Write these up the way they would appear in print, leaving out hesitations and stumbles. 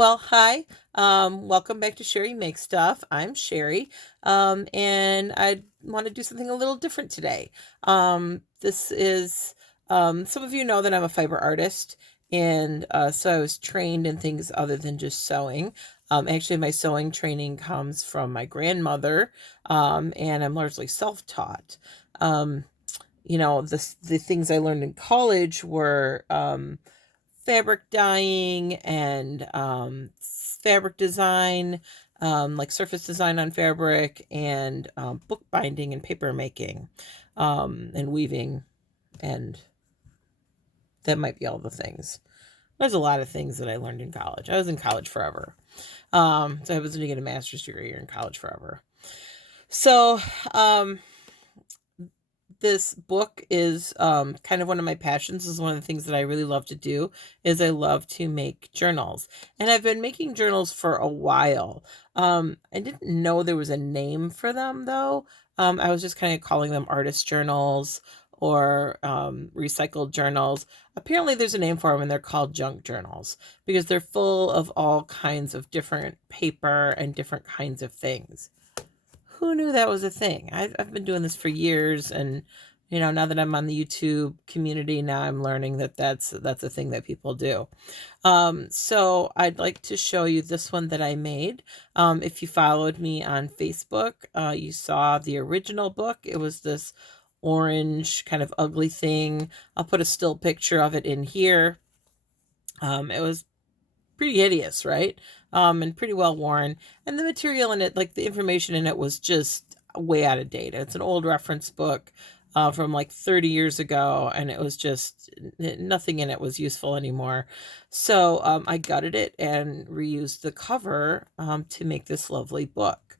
Well, hi. Welcome back to Sherry Makes Stuff. I'm Sherry, and I want to do something a little different today. This is some of you know that I'm a fiber artist, and so I was trained in things other than just sewing. Actually, my sewing training comes from my grandmother, and I'm largely self-taught. Um, the things I learned in college were fabric dyeing and fabric design, like surface design on fabric, and book binding and paper making, and weaving, and that might be all the things. There's a lot of things that I learned in college. I was in college forever. So I was going to get a master's degree in college forever. So, this book is kind of one of my passions. This is one of the things that I really love to do is I love to make journals. And I've been making journals for a while. I didn't know there was a name for them though. I was just kind of calling them artist journals or recycled journals. Apparently there's a name for them and they're called junk journals because they're full of all kinds of different paper and different kinds of things. Who knew that was a thing? I've been doing this for years, and now that I'm on the YouTube community, now I'm learning that that's a thing that people do. So I'd like to show you this one that I made. If you followed me on Facebook, you saw the original book. It was this orange kind of ugly thing. I'll put a still picture of it in here. It was pretty hideous, right? And pretty well worn. And the material in it, like the information in it, was just way out of date. It's an old reference book from like 30 years ago, and it was just nothing in it was useful anymore. So I gutted it and reused the cover to make this lovely book.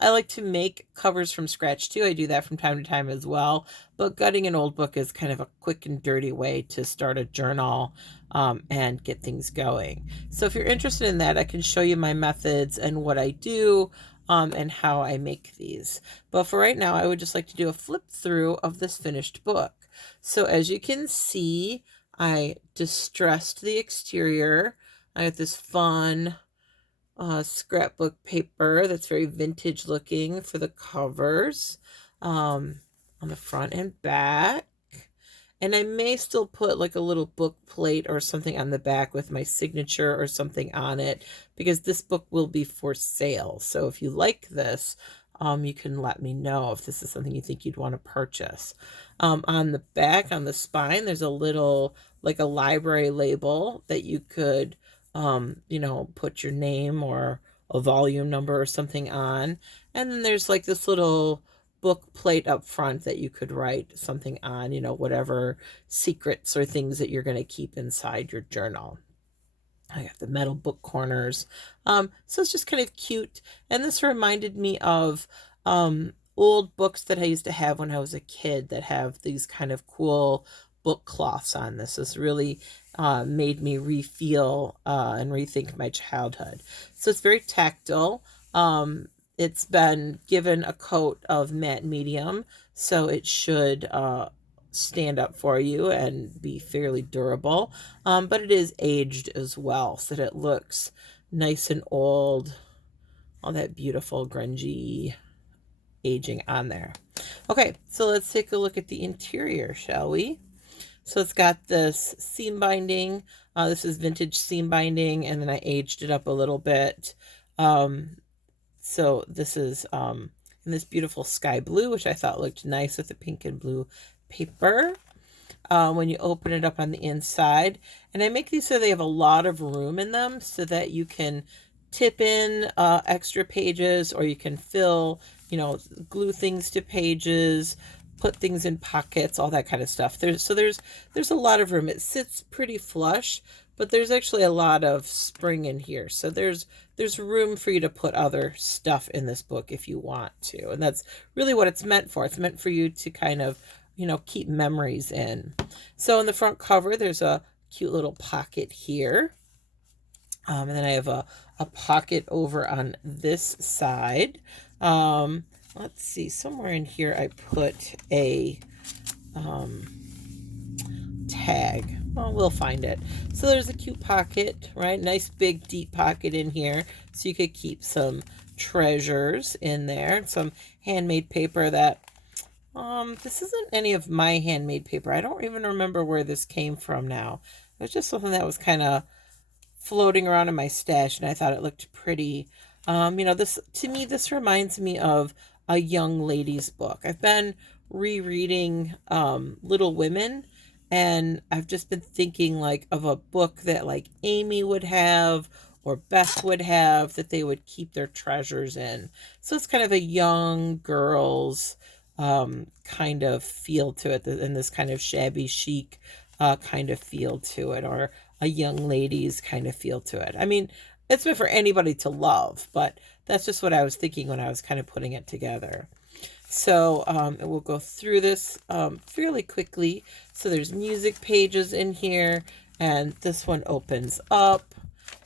I like to make covers from scratch too. I do that from time to time as well. But gutting an old book is kind of a quick and dirty way to start a journal and get things going. So if you're interested in that, I can show you my methods and what I do and how I make these. But for right now, I would just like to do a flip through of this finished book. So as you can see, I distressed the exterior. I got this fun scrapbook paper that's very vintage looking for the covers on the front and back. And I may still put like a little book plate or something on the back with my signature or something on it because this book will be for sale. So if you like this, you can let me know if this is something you think you'd want to purchase. On the back, on the spine, there's a little, like a library label that you could, put your name or a volume number or something on. And then there's like this little book plate up front that you could write something on, whatever secrets or things that you're going to keep inside your journal. I got the metal book corners. So it's just kind of cute. And this reminded me of old books that I used to have when I was a kid that have these kind of cool book cloths on. This really made me refeel and rethink my childhood. So it's very tactile. It's been given a coat of matte medium, so it should stand up for you and be fairly durable. But it is aged as well, so that it looks nice and old. All that beautiful grungy aging on there. Okay, so let's take a look at the interior, shall we? So it's got this seam binding. This is vintage seam binding, and then I aged it up a little bit. So this is in this beautiful sky blue, which I thought looked nice with the pink and blue paper. When you open it up on the inside, and I make these so they have a lot of room in them so that you can tip in extra pages, or you can fill, glue things to pages, put things in pockets, all that kind of stuff. There's a lot of room. It sits pretty flush, but there's actually a lot of spring in here. So there's room for you to put other stuff in this book if you want to. And that's really what it's meant for. It's meant for you to kind of, keep memories in. So in the front cover, there's a cute little pocket here. And then I have a pocket over on this side. Let's see, somewhere in here I put a tag. Well, we'll find it. So there's a cute pocket, right? Nice big deep pocket in here, so you could keep some treasures in there. Some handmade paper that this isn't any of my handmade paper. I don't even remember where this came from now. It was just something that was kind of floating around in my stash, and I thought it looked pretty. This to me, this reminds me of a young lady's book. I've been rereading Little Women, and I've just been thinking like of a book that like Amy would have or Beth would have that they would keep their treasures in. So it's kind of a young girl's kind of feel to it, and this kind of shabby chic kind of feel to it, or a young lady's kind of feel to it. I mean, it's meant for anybody to love, but that's just what I was thinking when I was kind of putting it together. So we'll go through this fairly quickly. So there's music pages in here, and this one opens up,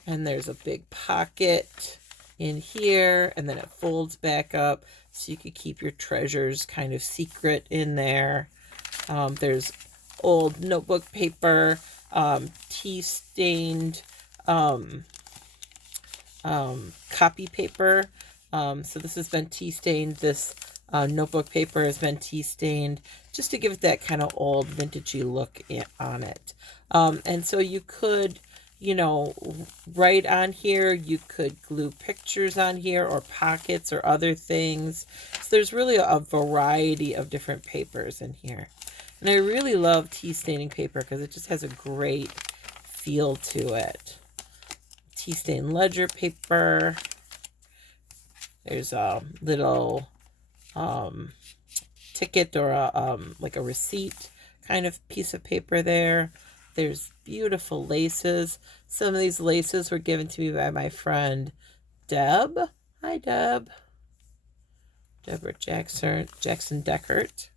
and there's a big pocket in here, and then it folds back up so you could keep your treasures kind of secret in there. There's old notebook paper, tea stained copy paper. So this has been tea stained. This notebook paper has been tea stained just to give it that kind of old vintagey look on it. And so you could, write on here. You could glue pictures on here or pockets or other things. So there's really a variety of different papers in here. And I really love tea staining paper because it just has a great feel to it. Tea stain ledger paper. There's a little ticket or like a receipt kind of piece of paper there. There's beautiful laces. Some of these laces were given to me by my friend Deb. Hi, Deb. Deborah Jackson Deckert.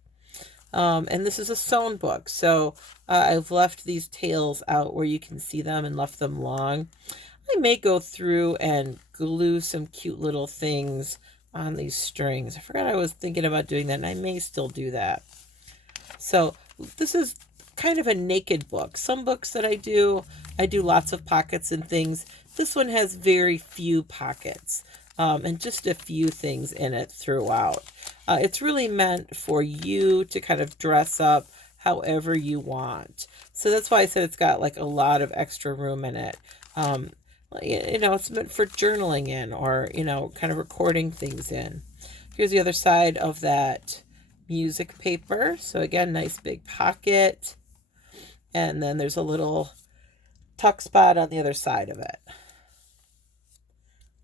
And this is a sewn book, so I've left these tails out where you can see them and left them long. I may go through and glue some cute little things on these strings. I forgot I was thinking about doing that, and I may still do that. So this is kind of a naked book. Some books that I do lots of pockets and things. This one has very few pockets and just a few things in it throughout. It's really meant for you to kind of dress up however you want. So that's why I said it's got like a lot of extra room in it. It's meant for journaling in, or, kind of recording things in. Here's the other side of that music paper. So again, nice big pocket. And then there's a little tuck spot on the other side of it.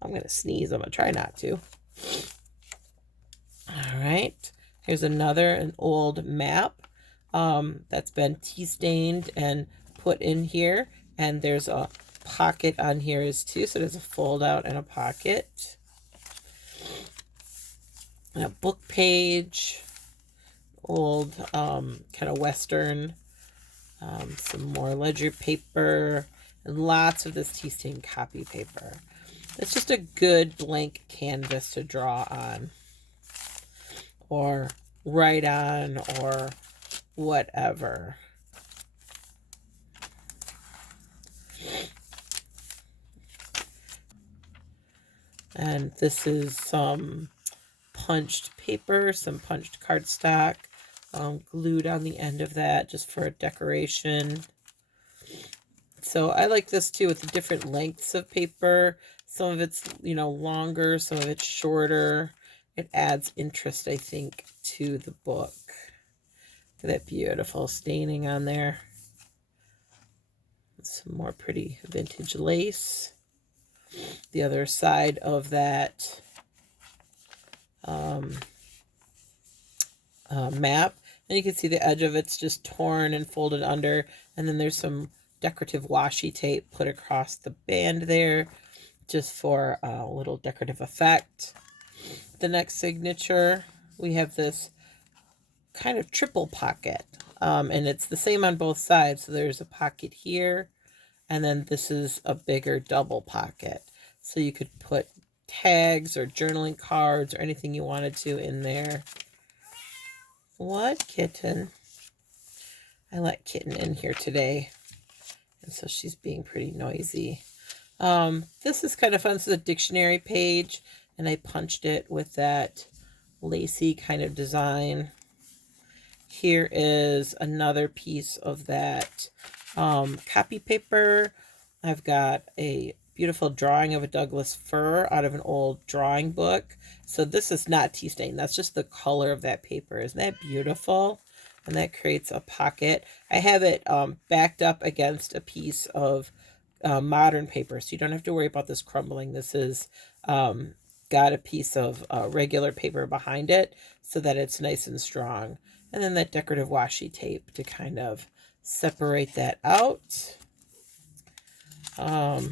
I'm going to sneeze. I'm going to try not to. All right. Here's an old map that's been tea stained and put in here. And there's a pocket on here is too. So there's a fold out and a pocket. And a book page. Old kind of Western. Some more ledger paper. And lots of this tea stained copy paper. It's just a good blank canvas to draw on, or write on, or whatever. And this is some punched paper, some punched cardstock, glued on the end of that just for a decoration. So I like this too, with the different lengths of paper. Some of it's, longer, some of it's shorter. It adds interest, I think, to the book. Look at that beautiful staining on there. Some more pretty vintage lace. The other side of that map. And you can see the edge of it's just torn and folded under. And then there's some decorative washi tape put across the band there, just for a little decorative effect. The next signature, we have this kind of triple pocket, and it's the same on both sides. So there's a pocket here, and then this is a bigger double pocket. So you could put tags or journaling cards or anything you wanted to in there. What, kitten? I let Kitten in here today, and so she's being pretty noisy. This is kind of fun. This is a dictionary page, and I punched it with that lacy kind of design. Here is another piece of that copy paper. I've got a beautiful drawing of a Douglas fir out of an old drawing book. So this is not tea stain. That's just the color of that paper. Isn't that beautiful? And that creates a pocket. I have it backed up against a piece of modern paper, so you don't have to worry about this crumbling. This is got a piece of regular paper behind it so that it's nice and strong. And then that decorative washi tape to kind of separate that out.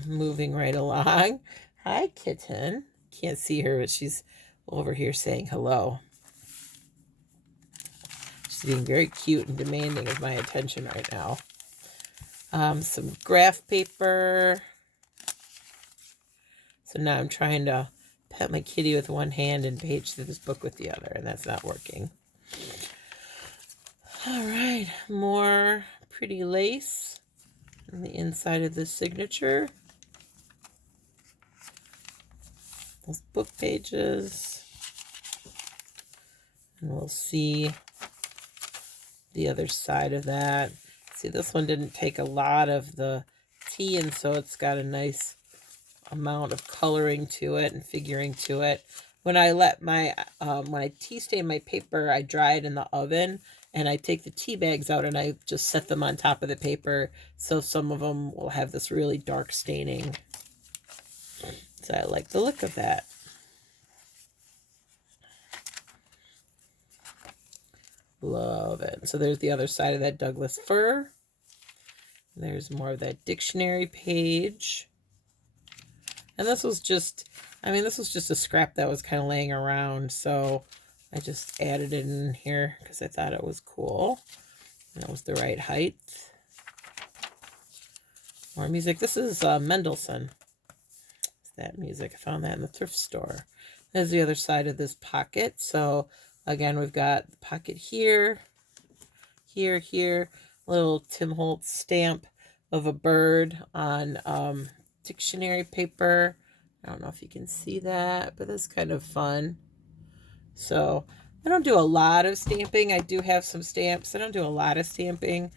Moving right along. Hi, Kitten. Can't see her, but she's over here saying hello. She's being very cute and demanding of my attention right now. Some graph paper. So now I'm trying to pet my kitty with one hand and page through this book with the other, and that's not working. All right, more pretty lace on the inside of the signature. Those book pages. And we'll see the other side of that. See, this one didn't take a lot of the tea, and so it's got a nice amount of coloring to it and figuring to it. When I let my when I tea stain my paper, I dry it in the oven, and I take the tea bags out and I just set them on top of the paper, so some of them will have this really dark staining. So I like the look of that. Love it. So there's the other side of that Douglas fir. There's more of that dictionary page. And this was just, this was just a scrap that was kind of laying around, so I just added it in here because I thought it was cool. And it was the right height. More music. This is Mendelssohn. It's that music. I found that in the thrift store. There's the other side of this pocket. So again, we've got the pocket here, here, little Tim Holtz stamp of a bird on dictionary paper. I don't know if you can see that, but that's kind of fun. So I don't do a lot of stamping. I do have some stamps. I don't do a lot of stamping.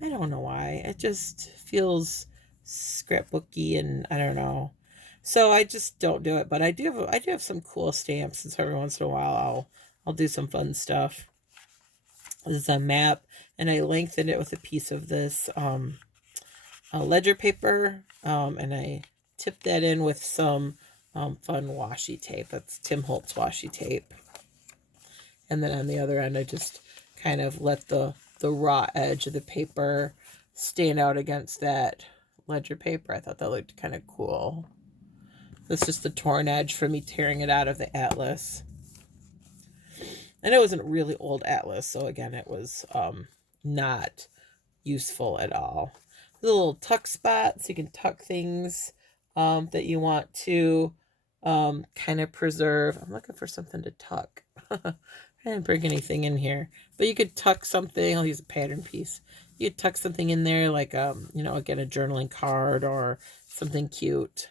I don't know why. It just feels scrapbooky, and I don't know. So I just don't do it. But I do have some cool stamps, and so every once in a while I'll do some fun stuff. This is a map, and I lengthened it with a piece of this ledger paper, and I tipped that in with some fun washi tape. That's Tim Holtz washi tape. And then on the other end, I just kind of let the raw edge of the paper stand out against that ledger paper. I thought that looked kind of cool. That's just the torn edge from me tearing it out of the atlas. And it wasn't really old atlas, so again, it was not useful at all. The little tuck spot, so you can tuck things that you want to kind of preserve. I'm looking for something to tuck. I didn't bring anything in here, but you could tuck something. I'll use a pattern piece. You could tuck something in there, like again, a journaling card or something cute.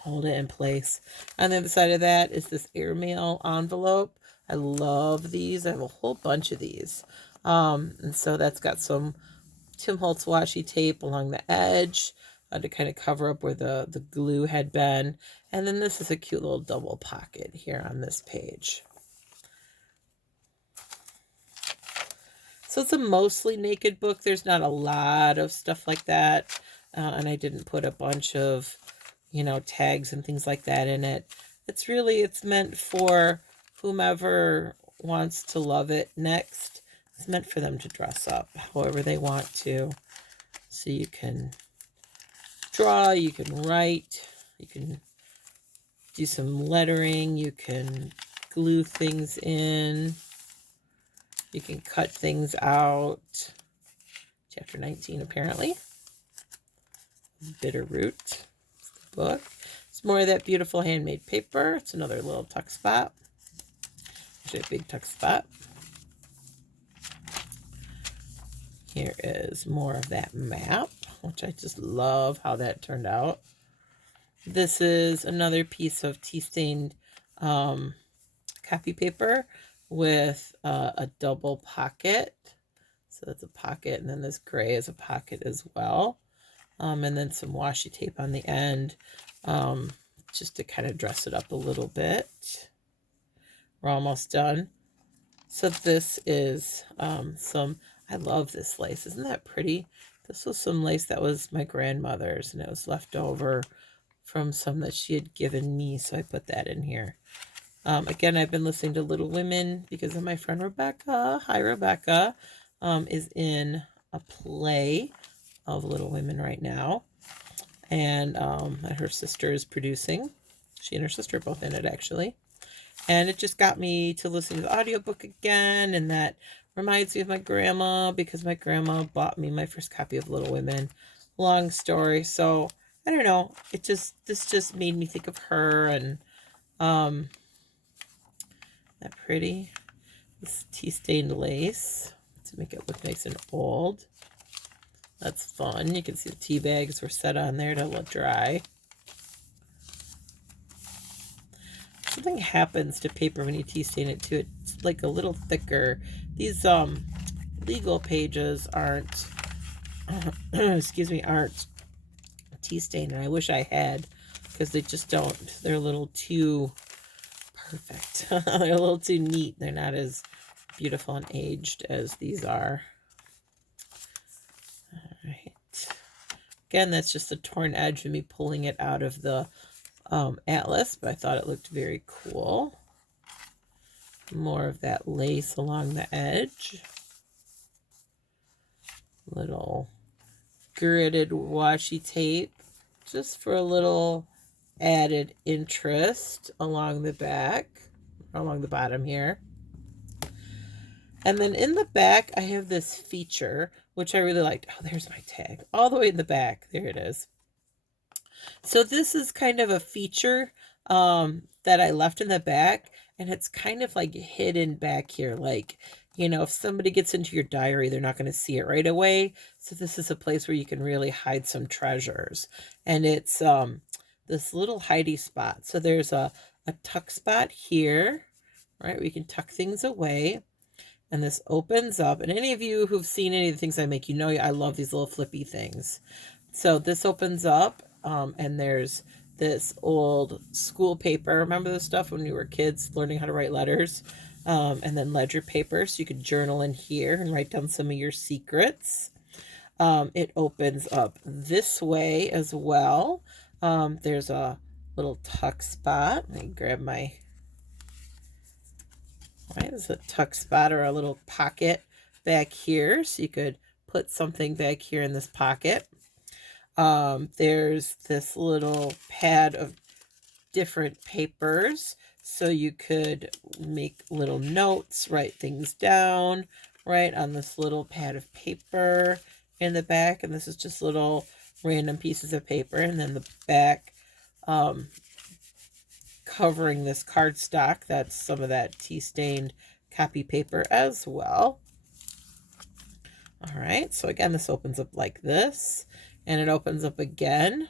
Hold it in place. On the other side of that is this airmail envelope. I love these. I have a whole bunch of these. And so that's got some Tim Holtz washi tape along the edge to kind of cover up where the glue had been. And then this is a cute little double pocket here on this page. So it's a mostly naked book. There's not a lot of stuff like that. And I didn't put a bunch of, tags and things like that in it. It's meant for whomever wants to love it next. It's meant for them to dress up however they want to. So you can draw, you can write, you can do some lettering, you can glue things in, you can cut things out. Chapter 19, apparently. Bitterroot. It's the book. It's more of that beautiful handmade paper. It's another little tuck spot. Actually, a big tuck spot. Here is more of that map, which I just love how that turned out. This is another piece of tea stained copy paper with a double pocket. So that's a pocket, and then this gray is a pocket as well. And then some washi tape on the end, just to kind of dress it up a little bit. We're almost done. So this is I love this lace. Isn't that pretty? This was some lace that was my grandmother's, and it was left over from some that she had given me, so I put that in here. Again, I've been listening to Little Women because of my friend Rebecca. Hi, Rebecca. Is in a play of Little Women right now, and that her sister is producing. She and her sister are both in it, actually. And it just got me to listen to the audiobook again, and that reminds me of my grandma because my grandma bought me my first copy of Little Women. Long story. So I don't know. This just made me think of her, and that pretty. This tea stained lace to make it look nice and old. That's fun. You can see the tea bags were set on there to let dry. Something happens to paper when you tea stain it too. It's like a little thicker. These legal pages aren't excuse me, aren't tea stained, and I wish I had, because they just don't. They're a little too perfect. They're a little too neat. They're not as beautiful and aged as these are. All right. Again, that's just a torn edge of me pulling it out of the atlas, but I thought it looked very cool. More of that lace along the edge. Little gridded washi tape just for a little added interest along the back, along the bottom here. And then in the back, I have this feature, which I really liked. Oh, there's my tag all the way in the back. There it is. So this is kind of a feature that I left in the back, and it's kind of like hidden back here. Like, you know, if somebody gets into your diary, they're not going to see it right away. So this is a place where you can really hide some treasures. And it's this little hidey spot. So there's a tuck spot here, right? We can tuck things away. And this opens up. And any of you who've seen any of the things I make, you know I love these little flippy things. So this opens up, and there's this old school paper. Remember this stuff when we were kids learning how to write letters? And then ledger paper, so you could journal in here and write down some of your secrets. It opens up this way as well. There's a little tuck spot. Let me grab my... Right, there's a tuck spot or a little pocket back here, so you could put something back here in this pocket. There's this little pad of different papers, so you could make little notes, write things down, right, on this little pad of paper in the back. And this is just little random pieces of paper. And then the back, covering this cardstock, that's some of that tea stained copy paper as well. All right, so again, this opens up like this, and it opens up again,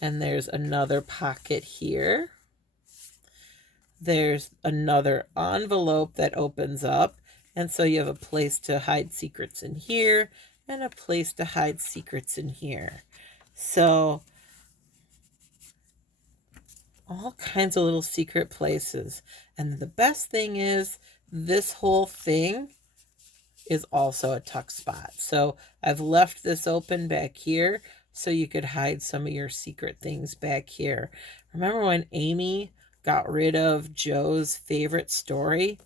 and there's another pocket here. There's another envelope that opens up, and so you have a place to hide secrets in here and a place to hide secrets in here. So all kinds of little secret places. And the best thing is this whole thing is also a tuck spot. So I've left this open back here so you could hide some of your secret things back here. Remember when Amy got rid of Joe's favorite story?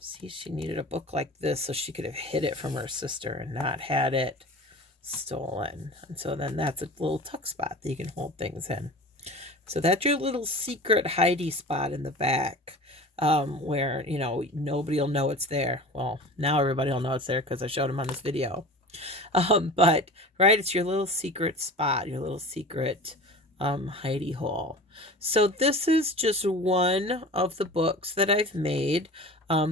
See, she needed a book like this so she could have hid it from her sister and not had it stolen. And so then that's a little tuck spot that you can hold things in. So that's your little secret hidey spot in the back, where, you know, nobody will know it's there. Well, now everybody will know it's there because I showed them on this video. But, right, it's your little secret spot, your little secret hidey hole. So this is just one of the books that I've made.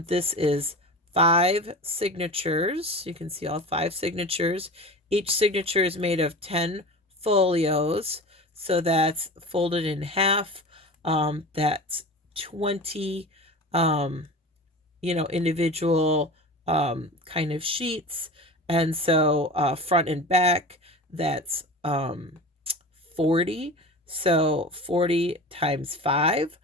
This is 5 signatures. You can see all 5 signatures. Each signature is made of 10 folios. So that's folded in half. That's 20, individual kind of sheets. And so front and back, that's 40. So 40 times 5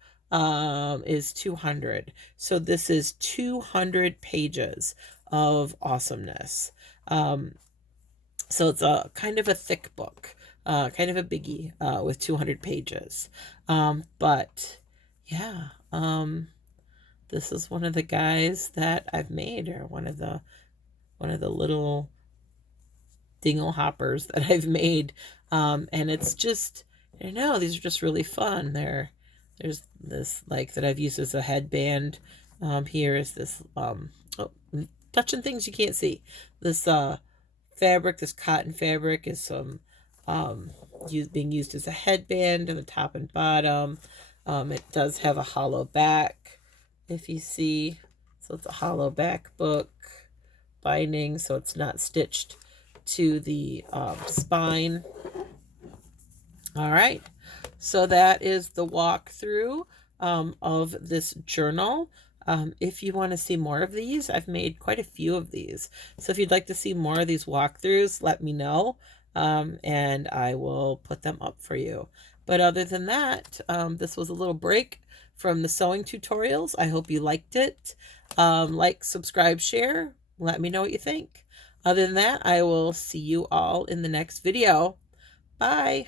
is 200. So this is 200 pages of awesomeness. So it's a kind of a thick book, kind of a biggie with 200 pages. But yeah, this is one of the guys that I've made, or one of the little dingle hoppers that I've made. And it's just, I don't know, these are just really fun. There's this like that I've used as a headband. Here is this, oh, touching things you can't see. This fabric, this cotton fabric is some being used as a headband in the top and bottom. It does have a hollow back, if you see. So it's a hollow back book binding, so it's not stitched to the spine. All right, so that is the walkthrough of this journal. If you want to see more of these, I've made quite a few of these. So if you'd like to see more of these walkthroughs, let me know, and I will put them up for you. But other than that, this was a little break from the sewing tutorials. I hope you liked it. Like, subscribe, share. Let me know what you think. Other than that, I will see you all in the next video. Bye.